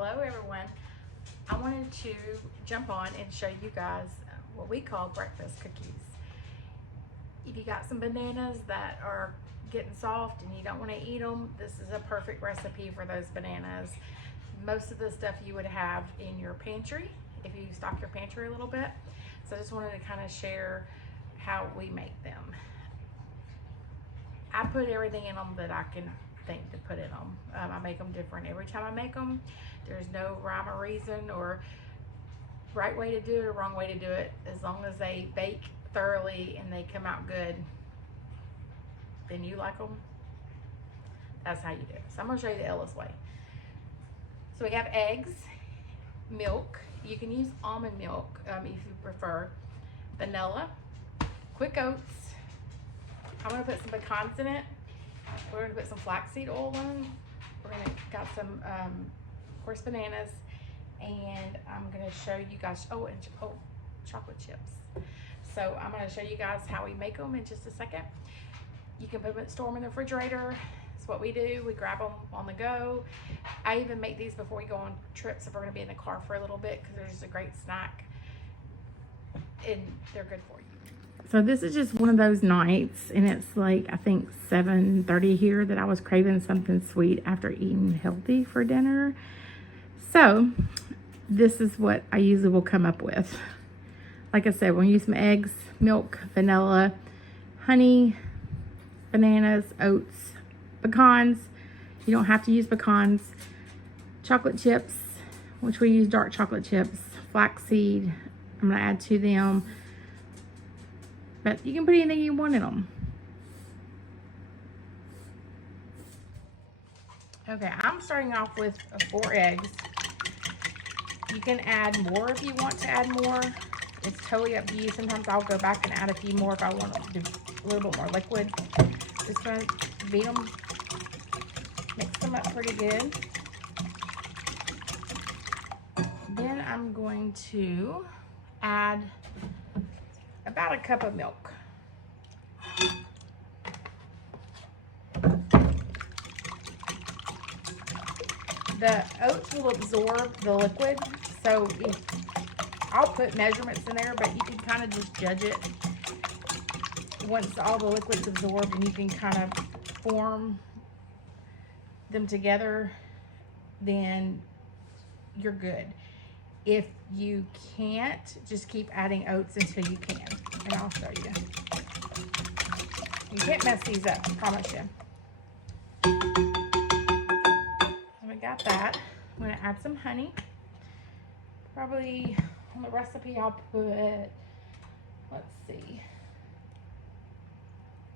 Hello everyone. I wanted to jump on and show you guys what we call breakfast cookies. If you got some bananas that are getting soft and you don't want to eat them, this is a perfect recipe for those bananas. Most of the stuff you would have in your pantry if you stock your pantry a little bit. So I just wanted to kind of share how we make them. I put everything in them that I can think to put in them. I make them different every time I make them. There's no rhyme or reason or right way to do it or wrong way to do it. As long as they bake thoroughly and they come out good, then you like them. That's how you do it. So I'm going to show you the Ella's way. So we have eggs, milk. You can use almond milk if you prefer. Vanilla, quick oats. I'm going to put some pecans in it. We're going to put some flaxseed oil in. We're going to got some coarse bananas, and I'm going to show you guys chocolate chips. So I'm going to show you guys how we make them in just a second. You can store them in the refrigerator. That's what we do. We grab them on the go. I even make these before we go on trips if we're going to be in the car for a little bit, because they're just a great snack and they're good for you. So this is just one of those nights, and it's like I think 7:30 here, that I was craving something sweet after eating healthy for dinner. So this is what I usually will come up with. Like I said, we'll use some eggs, milk, vanilla, honey, bananas, oats, pecans. You don't have to use pecans. Chocolate chips, which we use dark chocolate chips, flaxseed. I'm gonna add to them. But you can put anything you want in them. Okay, I'm starting off with 4 eggs. You can add more if you want to add more. It's totally up to you. Sometimes I'll go back and add a few more if I want to do a little bit more liquid. Just gonna beat them, mix them up pretty good. Then I'm going to add about a cup of milk. The oats will absorb the liquid, so I'll put measurements in there, but you can kind of just judge it once all the liquid's absorbed, and you can kind of form them together, then you're good. If you can't, just keep adding oats until you can, and I'll show you. You can't mess these up, I promise you. So we got that. I'm gonna add some honey. Probably on the recipe I'll put, let's see,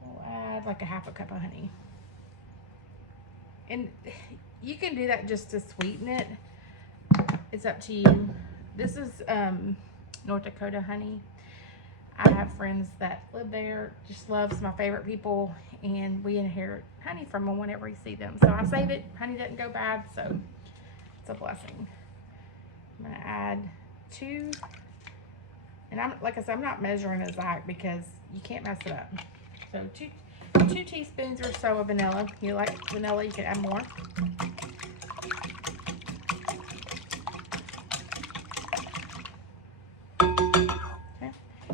we'll add like a half a cup of honey. And you can do that just to sweeten it. It's up to you. This is North Dakota honey. I have friends that live there, just loves my favorite people, and we inherit honey from them whenever we see them. So I save it. Honey doesn't go bad, so it's a blessing. I'm gonna add 2, and like I said, I'm not measuring a Zach because you can't mess it up. So 2 teaspoons or so of vanilla. If you like vanilla, you can add more. Okay.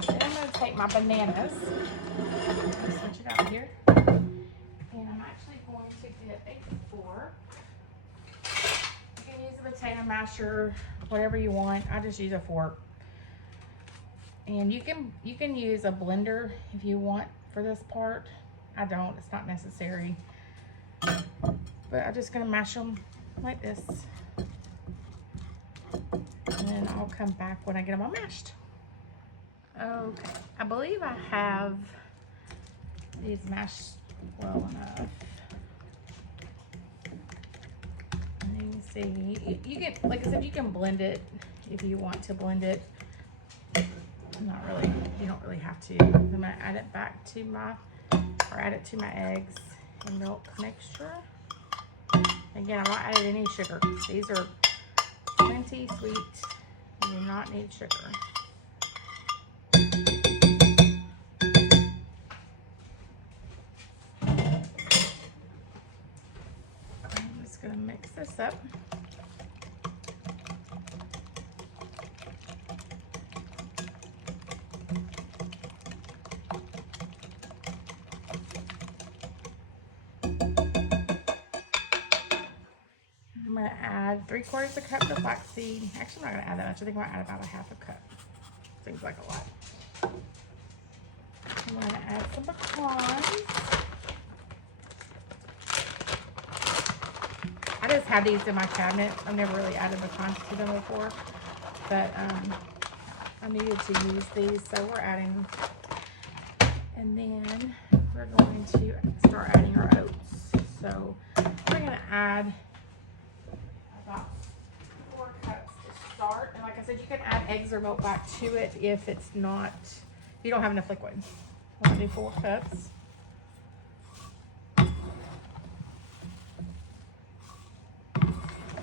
Then I'm gonna take my bananas. I'm gonna switch it out here. And I'm actually going to get a fork. You can use a potato masher, whatever you want. I just use a fork. And you can use a blender if you want for this part. I don't, it's not necessary. But I'm just gonna mash them like this. And then I'll come back when I get them all mashed. Okay, I believe I have these mashed well enough. And you can see, you can, like I said, you can blend it if you want to blend it. Not really, you don't really have to. I'm gonna add it back to add it to my eggs and milk mixture. Again, I'm not adding any sugar. These are plenty sweet. You do not need sugar. I'm just gonna mix this up. add 3/4 cup of flaxseed. Actually, I'm not gonna add that much. I think I'm gonna add about a 1/2 cup. Seems like a lot. I'm gonna add some pecans. I just had these in my cabinet. I've never really added pecans to them before, but I needed to use these, so we're adding. And then we're going to start adding our oats. So we're gonna add about 4 cups to start. And like I said, you can add eggs or milk back to it if it's not, if you don't have enough liquid. I'm gonna do 4 cups.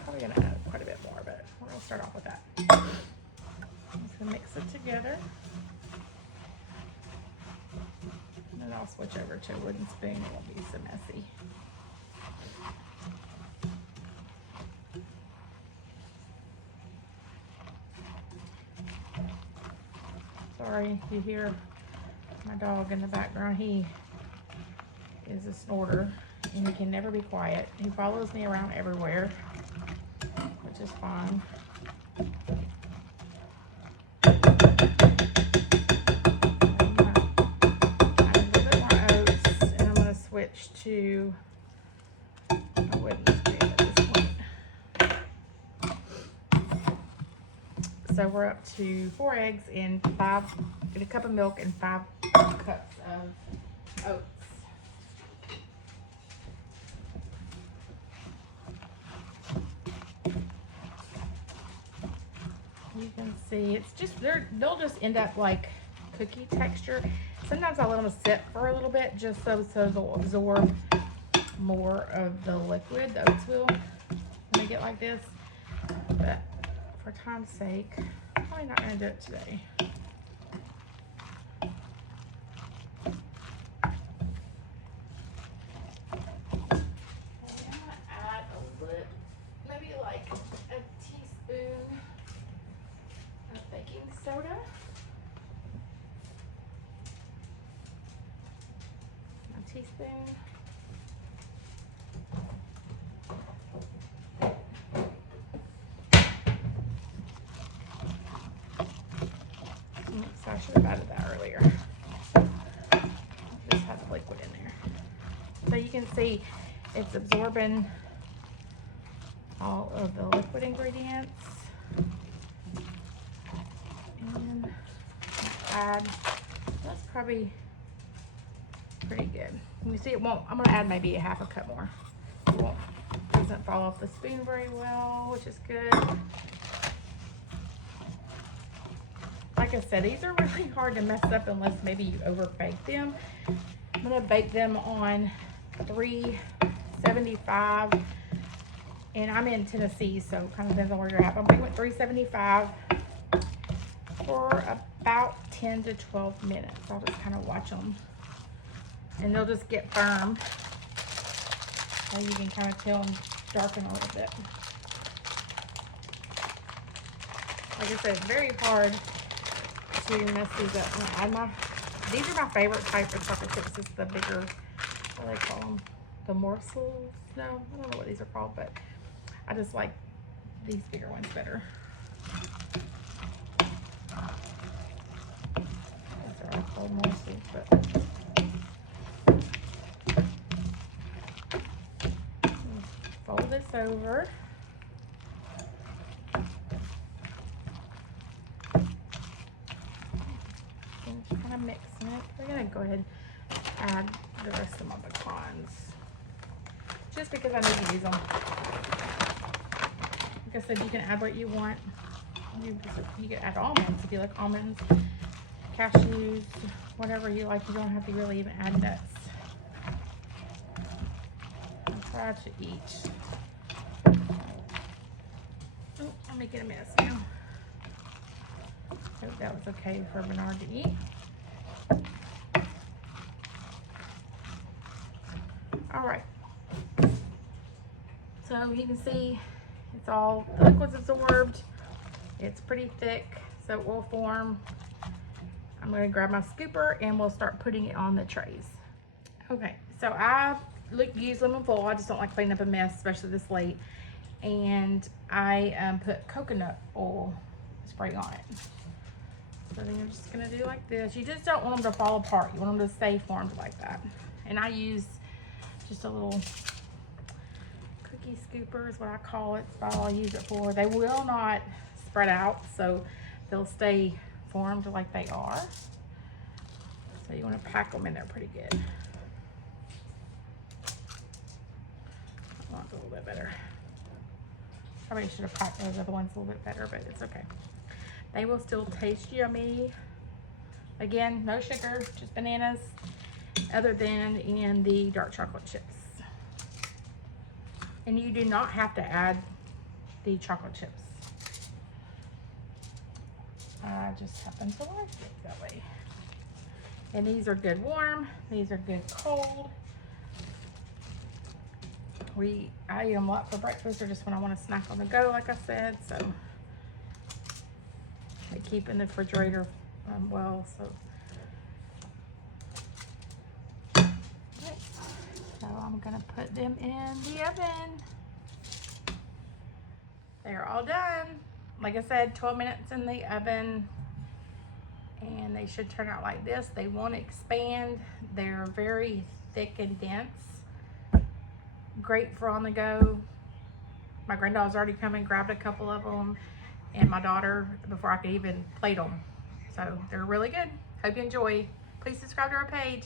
Probably gonna add quite a bit more, but we're gonna start off with that. I'm just gonna mix it together. And then I'll switch over to a wooden spoon. It won't be so messy. Sorry, you hear my dog in the background. He is a snorter and he can never be quiet. He follows me around everywhere, which is fine. To a wooden spoon at this point. So we're up to 4 eggs and a cup of milk and 5 cups of oats. You can see it's just, they'll just end up like cookie texture. Sometimes I let them sit for a little bit just so they'll absorb more of the liquid, the oats will, when they get like this. But for time's sake, I'm probably not going to do it today. I'm going to add a little, maybe like a teaspoon of baking soda. Teaspoon. So I should have added that earlier. Just has liquid in there. So you can see it's absorbing all of the liquid ingredients. And add, that's probably pretty good. You see it won't, I'm gonna add maybe a 1/2 cup more. It doesn't fall off the spoon very well, which is good. Like I said, these are really hard to mess up unless maybe you over bake them. I'm gonna bake them on 375, and I'm in Tennessee, so it kind of depends on where you're at. I'm baking at 375 for about 10 to 12 minutes. I'll just kind of watch them. And they'll just get firm. So you can kind of tell them darken a little bit. Like I said, it's very hard to mess these up. And these are my favorite type of chocolate chips. It's the bigger, what do they call them? The morsels? No, I don't know what these are called, but I just like these bigger ones better. These are all called morsels, but fold this over. And kind of mixing it. We're gonna go ahead and add the rest of my pecans, just because I need to use them. Like I said, you can add what you want. You can add almonds if you like almonds, cashews, whatever you like. You don't have to really even add nuts. Try to eat. Oh, I'm making a mess now. Hope that was okay for Bernard to eat. All right. So you can see it's all, the liquid's absorbed. It's pretty thick, so it will form. I'm going to grab my scooper and we'll start putting it on the trays. Okay, so I use lemon foil. I just don't like cleaning up a mess, especially this late. and I put coconut oil spray on it. So then you're just gonna do like this. You just don't want them to fall apart. You want them to stay formed like that. And I use just a little cookie scooper is what I call it. That's all I use it for. They will not spread out, so they'll stay formed like they are. So you want to pack them in there pretty good. I want a little bit better. Probably should have packed those other ones a little bit better, but it's okay. They will still taste yummy. Again, no sugar, just bananas, other than in the dark chocolate chips. And you do not have to add the chocolate chips. I just happen to like it that way. And these are good warm, these are good cold. I eat them a lot for breakfast or just when I want to snack on the go, like I said. So they keep in the refrigerator well. So I'm gonna put them in the oven. They're all done. Like I said, 12 minutes in the oven, and they should turn out like this. They won't expand. They're very thick and dense. Great for on the go. My granddaughter's already come and grabbed a couple of them, and my daughter before I could even plate them. So they're really good. Hope you enjoy. Please subscribe to our page.